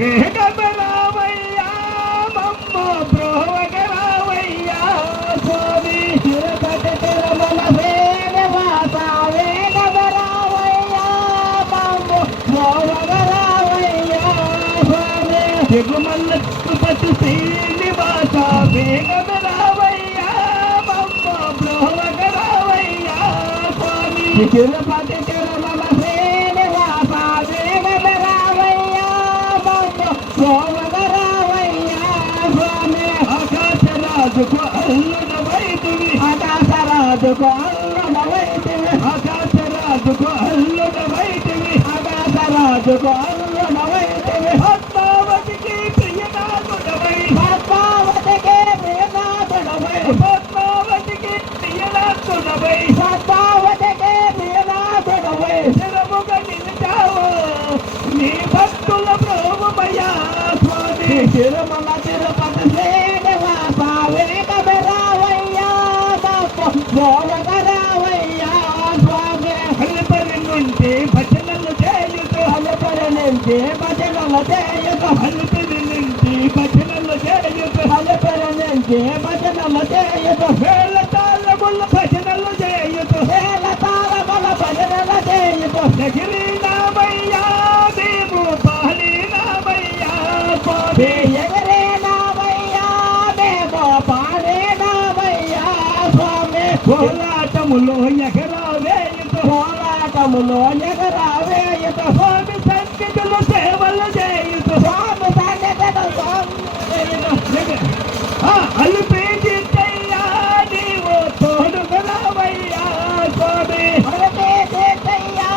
వేగమరావయ్యా మమ్మ బ్రోవగరావయ్యా స్వామి తిరుపతి తిరుమల శ్రీనివాస వేగమరావయ్యా మమ్మ బ్రోవగరావయ్యా స్వామి తిరుమల తిరుపతి శ్రీనివాస వేగమరావయ్యా మమ్మ బ్రోవగరావయ్యా స్వామి తిరుపతి తిరుమల శ్రీనివాస వేగమరావయ్యా మమ్మ బ్రోవగరావయ్యా స్వామి ఆకాశరాజుకు అల్లుడవైతివి ఆకాశరాజుకు అల్లుడవైతివి ఆకాశరాజుకు అల్లుడవైతివి ఆకాశరాజుకు అల్లుడవైతివి పద్మావతికి ప్రియనాథుడవై పద్మావతికి ప్రియనాథుడవై పద్మావతికి ప్రియనాథుడవై పద్మావతికి ప్రియనాథుడవై శిరముగా నిలిచావు నీ భక్తుల ప్రభువయ్యా స్వామి తిరుమల తిరుపతి శ్రీనివాస వేగమరావయ్యా బ్రోవగరావయ్యా స్వామి అల్లపరి నుండి భజనలు చేయుతూ అల్లపరి నుండి భజనలు చేయుతూ అల్లపరి నుండి భజనలు చేయుతూ అల్లపరి నుండి భజనలు చేయుతూ వేల తాళముల భజనలు చేయుతూ వేల తాళముల భజనలు చేయుతూ ఎగిరినామయ్యా మేము పాలినామయ్యా స్వామి ఎగిరినామయ్యా మేము పాలినామయ్యా స్వామి కోలాటములో ఎగరావేయుతూ కోలాటములో ఎగరావేయుతూ స్వామి సన్నిధిలో సేవలు చేయుతూ స్వామి సన్నిధిలో అల్లుపేజియ్యా నీవు తోడుగరావయ్యా స్వామి అల్లుపేజియ్యా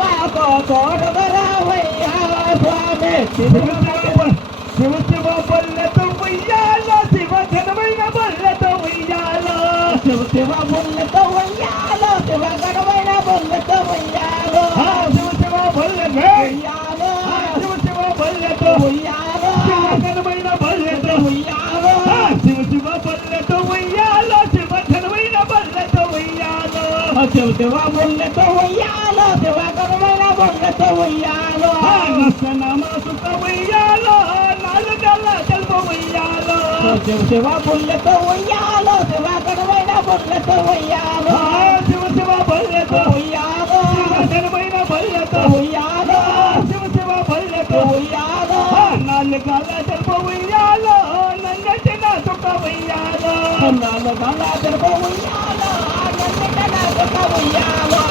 మాకు తోడుగరావయ్యా స్వామి శివ శివ బొల్లతో ఉయ్యాలో శివ ఘనమైన బొల్లతో ఉయ్యాలో శివ శివ బొల్లతో ఉయ్యాలో శివ ఘనమైన బొల్లతో ఉయ్యాలో శివ శివ బొల్లతో ఉయ్యాలో శివ శివ బొల్లతో ఉయ్యాలో శివ ఘనమైన బొల్లతో ఉయ్యాలో శివ శివ బొల్లతో ఉయ్యాలో శివ ఘనమైన బొల్లతో ఉయ్యాలో శివ శివ బొల్లతో ఉయ్యాలో శివ ఘనమైన బొల్లతో ఉయ్యాలో నమసుత ఉయ్యాలో నాలుగల్ల తెలుపు ఉయ్యాలో శివ శివ బొల్లతో ఉయ్యాలో శివ ఘనమైన బొల్లతో ఉయ్యాలో శివ శివ బొల్లతో ఉయ్యాలో శివ ఘనమైన బొల్లతో ఉయ్యాలో శివ శివ బొల్లతో ఉయ్యాలో నాలుగల్ల తెలుపు ఉయ్యాలో నంగటిన సుఖ ఉయ్యాలో నాలుగల్ల తెలుపు ఉయ్యాలో నంగటిన సుఖ ఉయ్యాలో